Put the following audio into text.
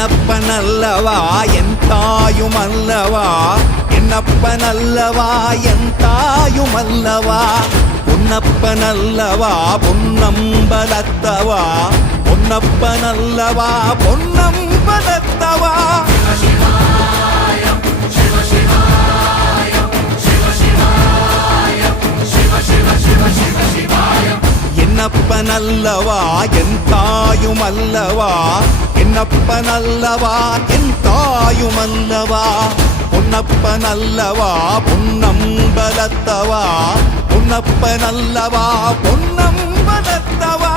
என்னப்பனல்லவா என் தாயுமல்லவா, என்னப்பனல்லவா என் தாயுமல்லவா, பொன்னப்பனல்லவா பொன்னம்பலத்தவா, பொன்னப்பனல்லவா பொன்னம்பலத்தவா. என்னப்பனல்லவா என் தாயுமல்லவா, என்னப்பனல்லவா என் தாயுமல்லவா, பொன்னப்பனல்லவா பொன்னம்பலத்தவா, பொன்னப்பனல்லவா பொன்னம்பலத்தவா.